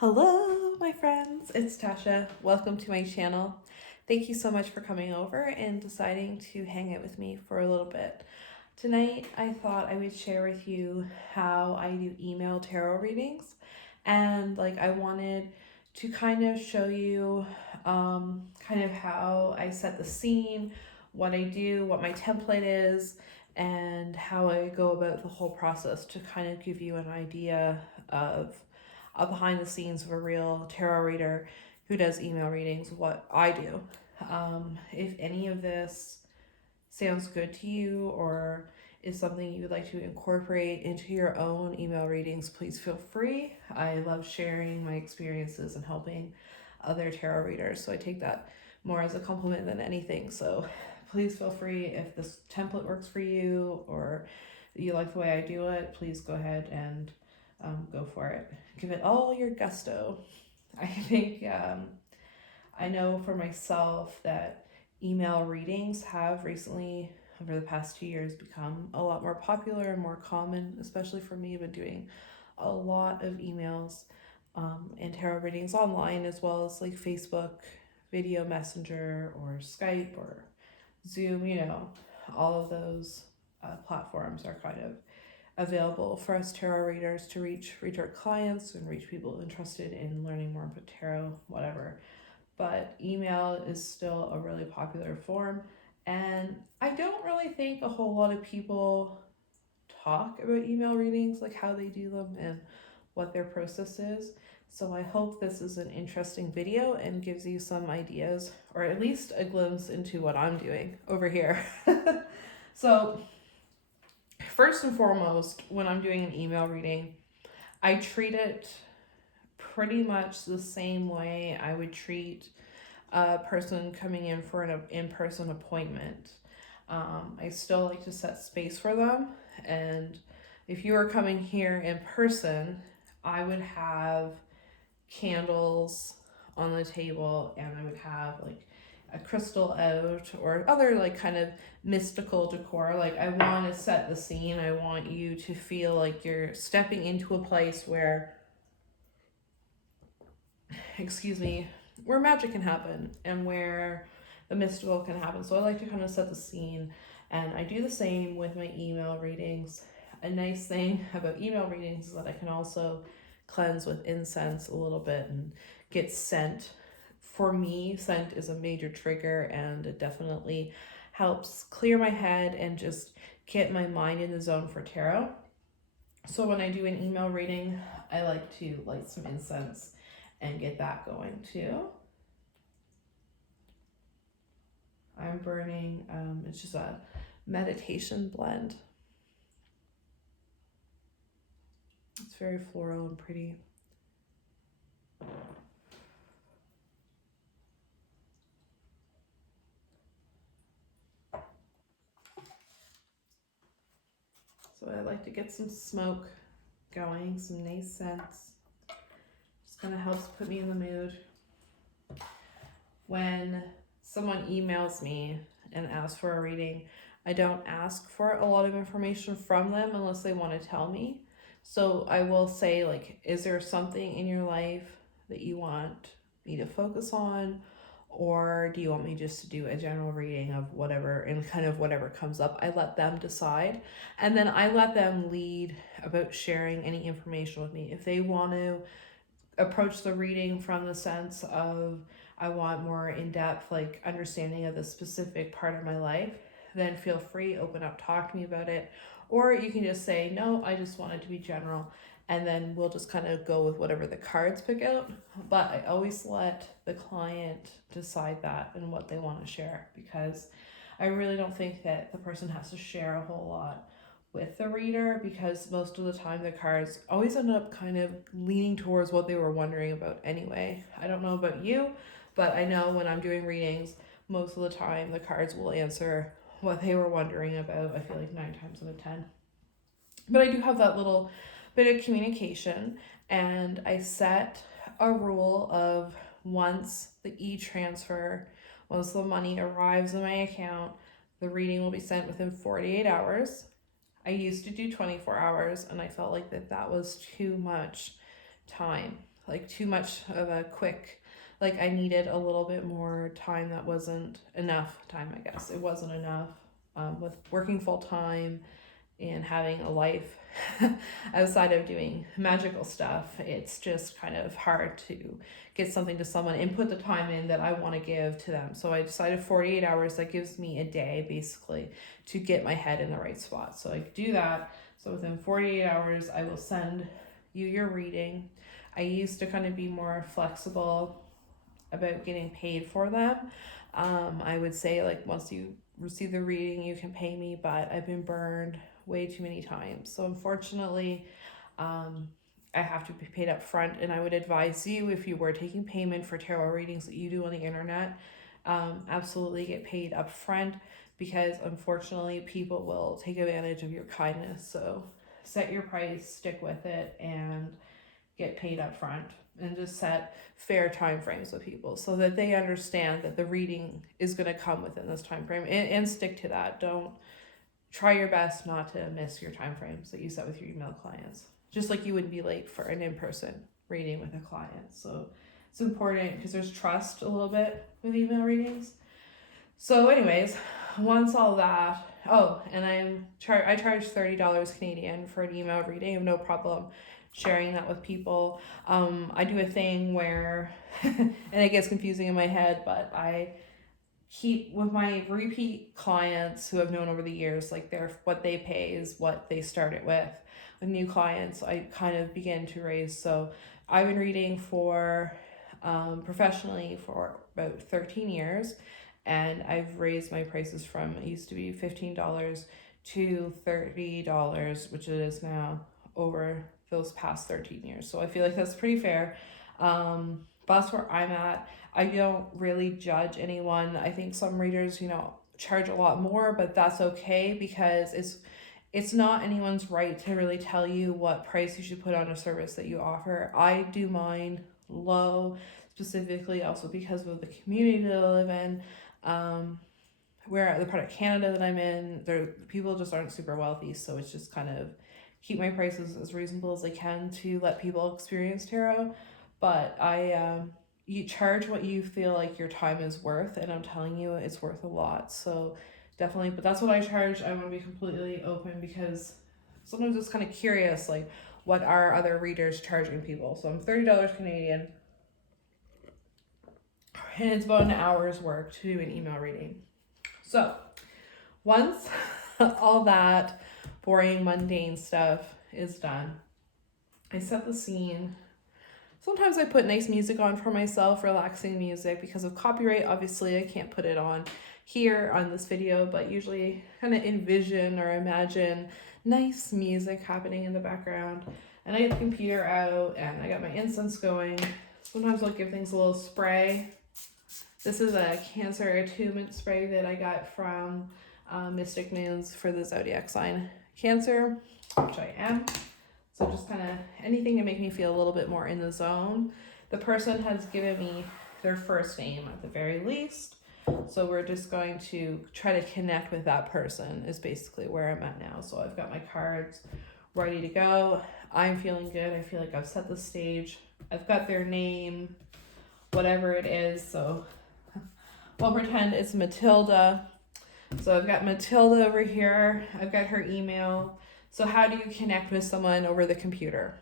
Hello, my friends. It's Tasha. Welcome to my channel. Thank you so much for coming over and deciding to hang out with me for a little bit. Tonight, I thought I would share with you how I do email tarot readings, and I wanted to kind of show you kind of how I set the scene, what I do, what my template is, and how I go about the whole process to kind of give you an idea of behind the scenes of a real tarot reader who does email readings, what I do. If any of this sounds good to you or is something you would like to incorporate into your own email readings, please feel free. I love sharing my experiences and helping other tarot readers, so I take that more as a compliment than anything. So please feel free, if this template works for you or you like the way I do it, please go ahead and go for it. Give it all your gusto. I think I know for myself that email readings have recently, over the past 2 years, become a lot more popular and more common, especially for me. I've been doing a lot of emails and tarot readings online, as well as like Facebook, video messenger, or Skype, or Zoom. All of those platforms are kind of available for us tarot readers to reach our clients and reach people interested in learning more about tarot, whatever. But email is still a really popular form, and I don't really think a whole lot of people talk about email readings, like how they do them and what their process is. So I hope this is an interesting video and gives you some ideas, or at least a glimpse into what I'm doing over here. So first and foremost, when I'm doing an email reading, I treat it pretty much the same way I would treat a person coming in for an in-person appointment. I still like to set space for them, and if you are coming here in person, I would have candles on the table, and I would have like a crystal out or other like kind of mystical decor. Like, I want to set the scene. I want you to feel like you're stepping into a place where, excuse me, where magic can happen and where the mystical can happen. So I like to kind of set the scene, and I do the same with my email readings. A nice thing about email readings is that I can also cleanse with incense a little bit and get scent. For me, scent is a major trigger, and it definitely helps clear my head and just get my mind in the zone for tarot. So when I do an email reading, I like to light some incense and get that going too. I'm burning, it's just a meditation blend. It's very floral and pretty. So I like to get some smoke going, some nice scents. Just kind of helps put me in the mood. When someone emails me and asks for a reading, I don't ask for a lot of information from them unless they want to tell me. So I will say, like, is there something in your life that you want me to focus on? Or do you want me just to do a general reading of whatever, and kind of whatever comes up? I let them decide. And then I let them lead about sharing any information with me. If they want to approach the reading from the sense of, I want more in-depth like understanding of the specific part of my life, then feel free, open up, talk to me about it. Or you can just say, no, I just want it to be general, and then we'll just kind of go with whatever the cards pick out. But I always let the client decide that and what they want to share, because I really don't think that the person has to share a whole lot with the reader, because most of the time the cards always end up kind of leaning towards what they were wondering about anyway. I don't know about you, but I know when I'm doing readings, most of the time the cards will answer what they were wondering about. I feel like 9 times out of 10. But I do have that little bit of communication, and I set a rule of, once the e-transfer, once the money arrives in my account, the reading will be sent within 48 hours. I used to do 24 hours, and I felt like that was too much time. like too much of a quick, like I needed a little bit more time. That wasn't enough time, I guess. It wasn't enough with working full time and having a life outside of doing magical stuff. It's just kind of hard to get something to someone and put the time in that I want to give to them. So I decided 48 hours, that gives me a day basically to get my head in the right spot. So I do that. So within 48 hours, I will send you your reading. I used to kind of be more flexible about getting paid for them. I would say like once you receive the reading, you can pay me, but I've been burned way too many times. So unfortunately, I have to be paid up front, and I would advise you, if you were taking payment for tarot readings that you do on the internet, absolutely get paid up front, because unfortunately people will take advantage of your kindness. So set your price, stick with it, and get paid up front, and just set fair time frames with people so that they understand that the reading is going to come within this time frame, and stick to that. Don't try your best not to miss your time frames that you set with your email clients, just like you wouldn't be late for an in-person reading with a client. So it's important because there's trust a little bit with email readings. So anyways, once all that, and I charge $30 Canadian for an email reading. I have no problem sharing that with people. I do a thing where, and it gets confusing in my head, but I keep with my repeat clients who I've known over the years, like what they pay is what they started with. With new clients, I kind of begin to raise. So I've been reading for professionally for about 13 years, and I've raised my prices from, it used to be $15 to $30, which it is now, over those past 13 years. So I feel like that's pretty fair. But that's where I'm at. I don't really judge anyone. I think some readers, charge a lot more, but that's okay, because it's not anyone's right to really tell you what price you should put on a service that you offer. I do mine low, specifically also because of the community that I live in. Where the part of Canada that I'm in, people just aren't super wealthy, so it's just kind of keep my prices as reasonable as I can to let people experience tarot. But you charge what you feel like your time is worth, and I'm telling you, it's worth a lot. So definitely, but that's what I charge. I want to be completely open, because sometimes it's kind of curious, like, what are other readers charging people? So I'm $30 Canadian, and it's about an hour's work to do an email reading. So once all that boring, mundane stuff is done, I set the scene. Sometimes I put nice music on for myself, relaxing music. Because of copyright, obviously I can't put it on here on this video, but usually kind of envision or imagine nice music happening in the background. And I get the computer out, and I got my incense going. Sometimes I'll give things a little spray. This is a Cancer Attunement spray that I got from Mystic Moons for the zodiac sign Cancer, which I am. So just kind of anything to make me feel a little bit more in the zone. The person has given me their first name at the very least. So we're just going to try to connect with that person, is basically where I'm at now. So I've got my cards ready to go. I'm feeling good. I feel like I've set the stage. I've got their name, whatever it is. So I'll pretend it's Matilda. So I've got Matilda over here. I've got her email. So how do you connect with someone over the computer?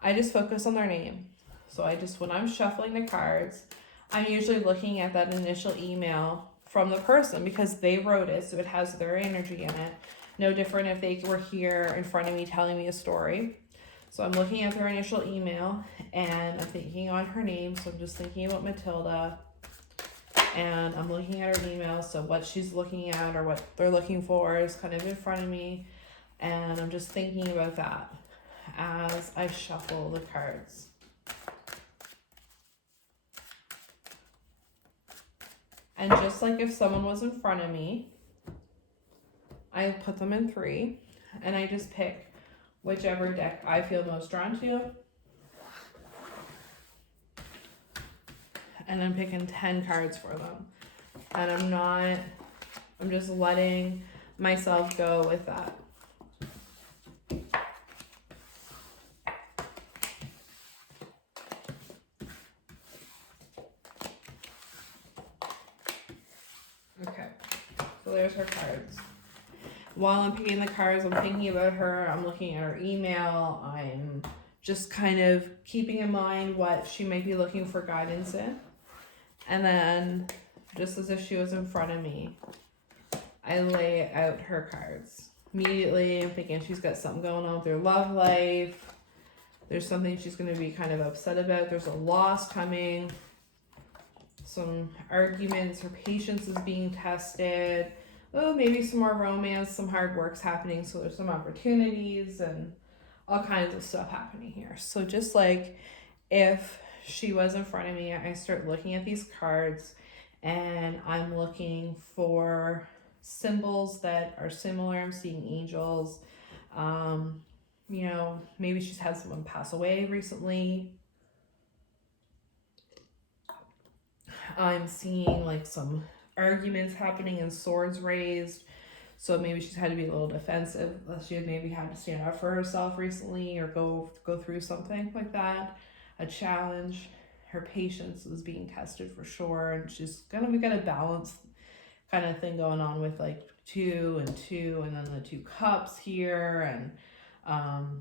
I just focus on their name. So when I'm shuffling the cards, I'm usually looking at that initial email from the person, because they wrote it, so it has their energy in it. No different if they were here in front of me telling me a story. So I'm looking at their initial email, and I'm thinking on her name. So I'm just thinking about Matilda, and I'm looking at her email. So what she's looking at, or what they're looking for, is kind of in front of me. And I'm just thinking about that as I shuffle the cards. And just like if someone was in front of me, I put them in 3, and I just pick whichever deck I feel most drawn to. And I'm picking 10 cards for them. And I'm just letting myself go with that. So there's her cards. While I'm picking the cards, I'm thinking about her. I'm looking at her email. I'm just kind of keeping in mind what she might be looking for guidance in. And then, just as if she was in front of me, I lay out her cards. Immediately, I'm thinking she's got something going on with her love life. There's something she's going to be kind of upset about. There's a loss coming. Some arguments. Her patience is being tested. Oh, maybe some more romance. Some hard work's happening. So there's some opportunities and all kinds of stuff happening here. So just like if she was in front of me, I start looking at these cards and I'm looking for symbols that are similar. I'm seeing angels. You know, maybe she's had someone pass away recently. I'm seeing like some arguments happening and swords raised. So maybe she's had to be a little defensive. She had maybe had to stand up for herself recently or go through something like that. A challenge. Her patience is being tested for sure. And she's we got a balance kind of thing going on with like 2 and 2 and then the 2 cups here. And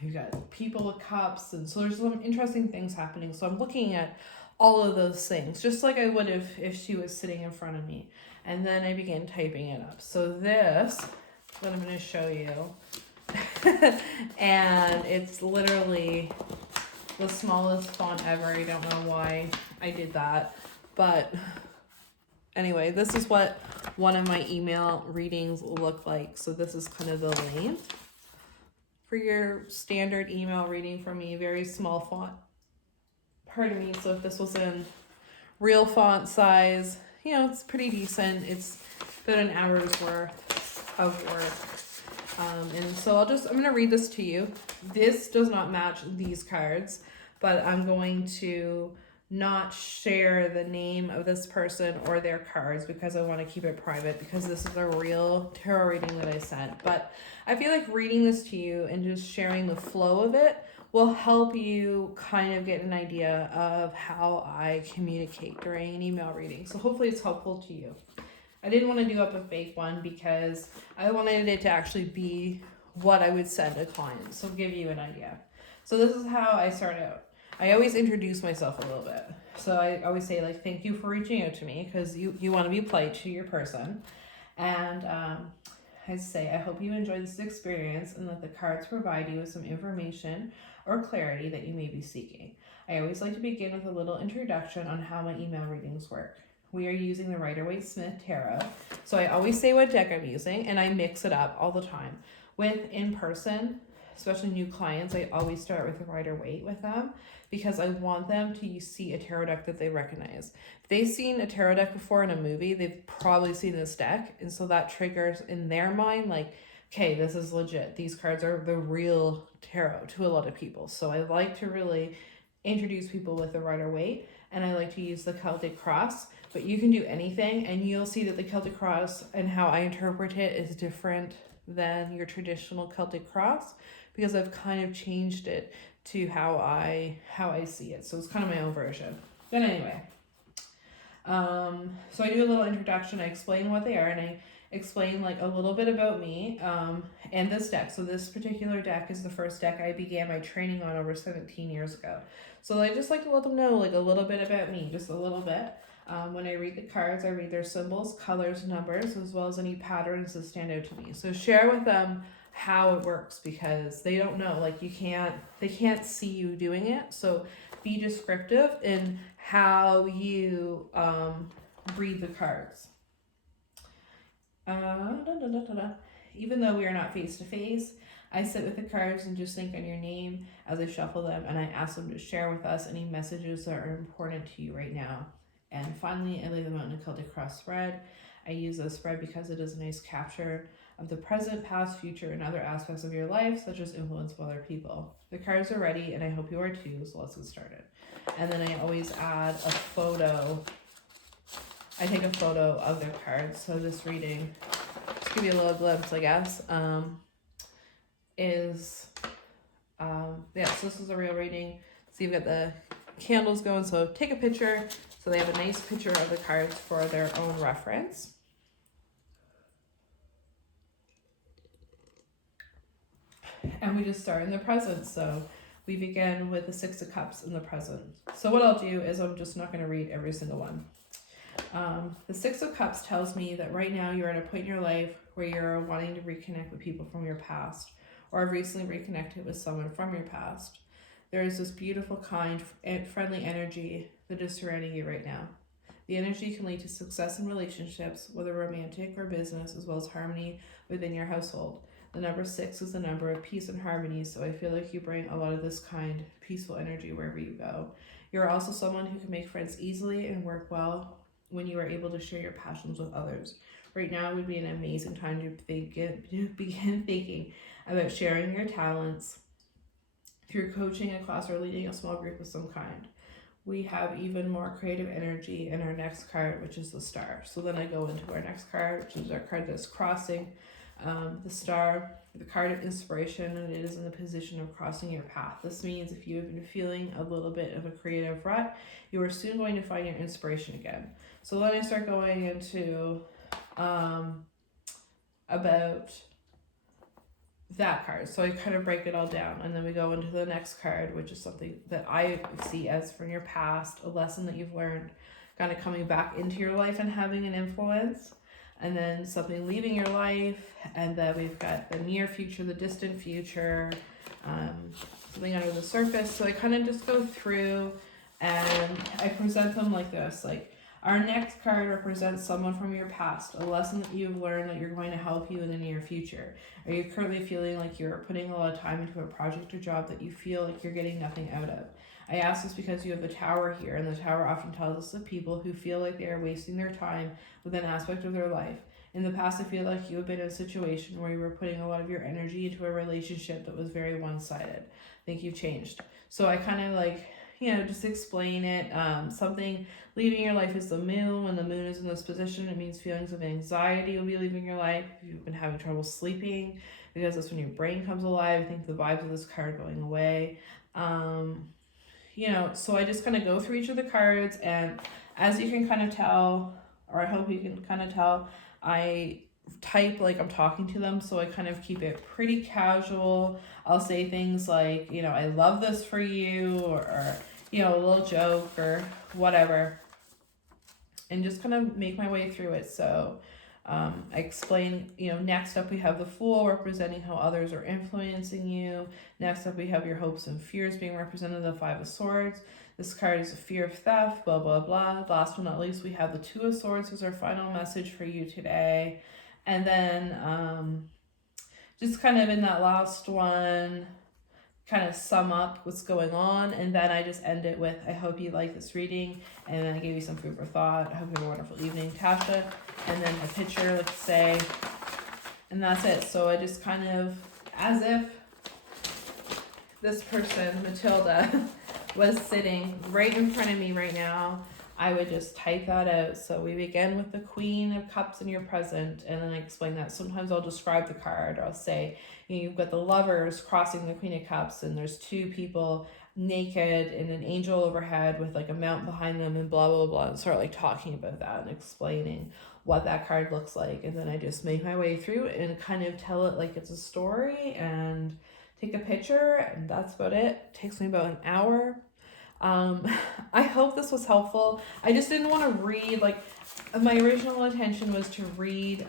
you got people with cups. And so there's some interesting things happening. So I'm looking at all of those things, just like I would if she was sitting in front of me. And then I began typing it up. So this, what I'm going to show you, and it's literally the smallest font ever. I don't know why I did that. But anyway, this is what one of my email readings look like. So this is kind of the length for your standard email reading from me. Very small font. Pardon me. So if this was in real font size, you know, it's pretty decent. It's about an hour's worth of work. And so I'm going to read this to you. This does not match these cards, but I'm going to not share the name of this person or their cards because I want to keep it private because this is a real tarot reading that I sent. But I feel like reading this to you and just sharing the flow of it will help you kind of get an idea of how I communicate during an email reading. So hopefully it's helpful to you. I didn't want to do up a fake one because I wanted it to actually be what I would send a client. So give you an idea. So this is how I start out. I always introduce myself a little bit. So I always say like, thank you for reaching out to me because you want to be polite to your person. And I say, I hope you enjoy this experience and that the cards provide you with some information or clarity that you may be seeking. I always like to begin with a little introduction on how my email readings work. We are using the Rider-Waite-Smith Tarot. So I always say what deck I'm using and I mix it up all the time. With in-person, especially new clients, I always start with the Rider-Waite with them because I want them to see a tarot deck that they recognize. If they've seen a tarot deck before in a movie, they've probably seen this deck. And so that triggers in their mind, like, okay, this is legit. These cards are the real tarot to a lot of people. So I like to really introduce people with the Rider-Waite, and I like to use the Celtic Cross, but you can do anything, and you'll see that the Celtic Cross and how I interpret it is different than your traditional Celtic Cross because I've kind of changed it to how I see it. So it's kind of my own version. But anyway, so I do a little introduction. I explain what they are, and I explain like a little bit about me and this deck. So this particular deck is the first deck I began my training on over 17 years ago. So I just like to let them know like a little bit about me, just a little bit. When I read the cards, I read their symbols, colors, numbers, as well as any patterns that stand out to me. So share with them how it works because they don't know, like they can't see you doing it. So be descriptive in how you read the cards. Even though we are not face to face, I sit with the cards and just think on your name as I shuffle them, and I ask them to share with us any messages that are important to you right now. And finally, I lay them out in a Celtic Cross spread. I use this spread because it is a nice capture of the present, past, future, and other aspects of your life, such as influence of other people. The cards are ready, and I hope you are too, so let's get started. And then I always add a photo. I take a photo of their cards. So this reading, just give you a little glimpse, I guess, so this is a real reading. So you've got the candles going, so take a picture. So they have a nice picture of the cards for their own reference. and we just start in the present. So we begin with the Six of Cups in the present. So what I'll do is I'm just not going to read every single one. The Six of Cups tells me that right now you're at a point in your life where you're wanting to reconnect with people from your past, or have recently reconnected with someone from your past. There is this beautiful, kind, and friendly energy that is surrounding you right now. The energy can lead to success in relationships, whether romantic or business, as well as harmony within your household. The number 6 is the number of peace and harmony, so I feel like you bring a lot of this kind, peaceful energy wherever you go. You're also someone who can make friends easily and work well when you are able to share your passions with others. Right now would be an amazing time to begin thinking about sharing your talents through coaching a class or leading a small group of some kind. We have even more creative energy in our next card, which is the Star. So then I go into our next card, which is our card that's crossing the Star, the card of inspiration, and it is in the position of crossing your path. This means if you have been feeling a little bit of a creative rut, you are soon going to find your inspiration again. So then I start going into about that card. So I kind of break it all down, and then we go into the next card, which is something that I see as from your past, a lesson that you've learned, kind of coming back into your life and having an influence, and then something leaving your life, and then we've got the near future, the distant future, something under the surface. So I kind of just go through and I present them like this, like, our next card represents someone from your past, a lesson that you've learned that you're going to help you in the near future. Are you currently feeling like you're putting a lot of time into a project or job that you feel like you're getting nothing out of? I ask this because you have the Tower here, and the Tower often tells us of people who feel like they are wasting their time with an aspect of their life. In the past, I feel like you have been in a situation where you were putting a lot of your energy into a relationship that was very one-sided. I think you've changed. So I kind of like, just explain it. Something leaving your life is the moon. When the moon is in this position, it means feelings of anxiety will be leaving your life. If you've been having trouble sleeping, because that's when your brain comes alive. I think the vibes of this card going away. So I just kind of go through each of the cards, and as you can kind of tell, or I hope you can kind of tell, I type like I'm talking to them, so I kind of keep it pretty casual. I'll say things like, I love this for you, or a little joke or whatever, and just kind of make my way through it. So I explain, next up we have the Fool representing how others are influencing you. Next up we have your hopes and fears being represented, the Five of Swords. This card is a fear of theft, blah, blah, blah. Last but not least, we have the Two of Swords as our final message for you today. And then just kind of in that last one, kind of sum up what's going on, and then I just end it with, I hope you like this reading, and then I gave you some food for thought. I hope you have a wonderful evening, Tasha, and then a picture, like to say, and that's it. So I just kind of, as if this person, Matilda, was sitting right in front of me right now, I would just type that out. So we begin with the Queen of Cups in your present, and then I explain that. Sometimes I'll describe the card. I'll say, you've got the Lovers crossing the Queen of Cups, and there's two people naked and an angel overhead with like a mountain behind them and blah, blah, blah, and start like talking about that and explaining what that card looks like. And then I just make my way through and kind of tell it like it's a story and take a picture, and that's about it. It takes me about an hour. I hope this was helpful. I just didn't want to read, my original intention was to read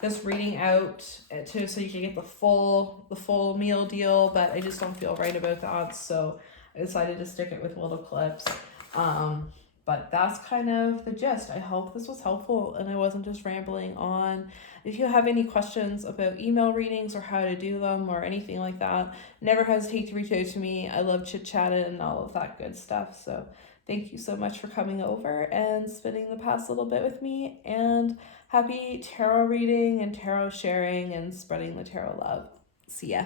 this reading out so you can get the full meal deal, but I just don't feel right about that, so I decided to stick it with little clips. But that's kind of the gist. I hope this was helpful and I wasn't just rambling on. If you have any questions about email readings or how to do them or anything like that, never hesitate to reach out to me. I love chit-chatting and all of that good stuff. So thank you so much for coming over and spending the past little bit with me, and happy tarot reading and tarot sharing and spreading the tarot love. See ya.